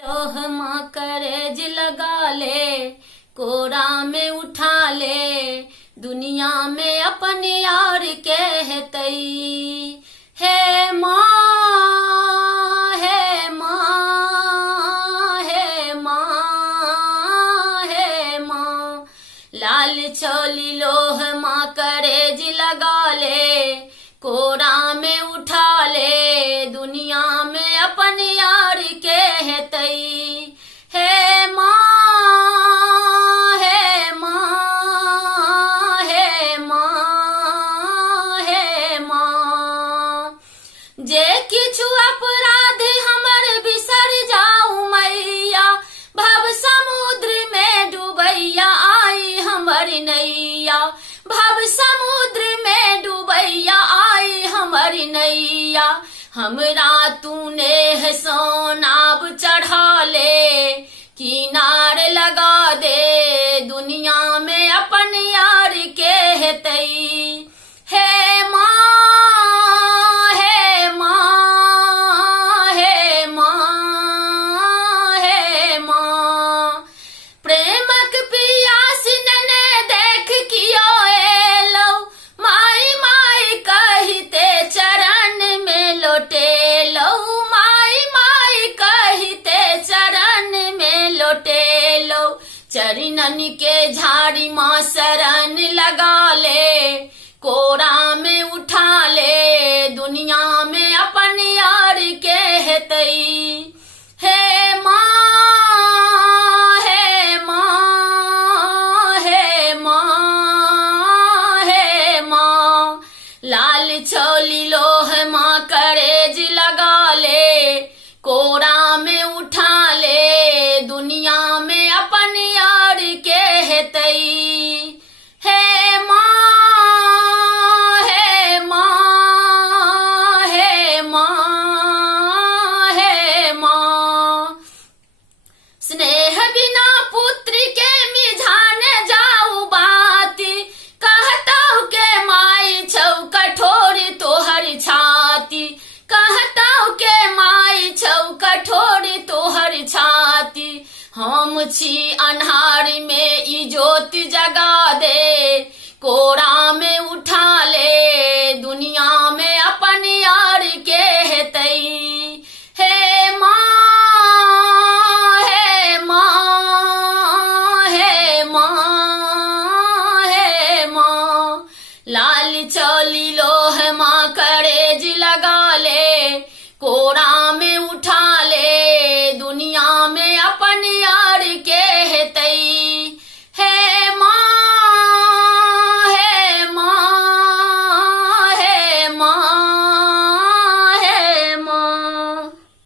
लोह माँ करेज लगा ले, कोरा में उठा ले, दुनिया में अपने यार कहतई। हे माँ, हे माँ, हे माँ, हे माँ, लाल चोली लोह माँ करेज लगा ले, कोरा में उठा ले, दुनिया में अपने यार कहतई। हे माँ, हे माँ, हे माँ, हे माँ, जे किछु अपराध हमर बिसर जाऊ मैया, भव समुद्र में डूबैया आई हमर नैया, भव समुद्र में डूबैया आई हमर नैया। हमरा तूने है सोनाब चढ़ा ले, किनार लगा दे, दुनिया में अपन यार कहतई। हे माँ, हे माँ, हे माँ, हे माँ, प्रेमक पियास नने देख कियो एलो, माई माई कहते चरण में लौटेलो, माई माई कहते चरण में लौटेलो। चरणन के झाड़ी माँ शरण लगा ले, कोरा में उठा ले, दुनिया में अपन यार कहतई। हे माँ, हे माँ, हे माँ, हे माँ, लाल चोली लोह माँ करेज लगा ले, कोरा में उठा ले, दुनिया में अपन यार कहतई। हे माँ, हे माँ, हे माँ, हे माँ, स्नेह बिना पुत्र के मिझान जाऊ बाती, कहताऊ के माई छौ कठोर तोहर छाती, कहताऊ के माई छौ कठोर तोहर छाती। हम छी अन्हार में ई ज्योति जगा दे, कोरा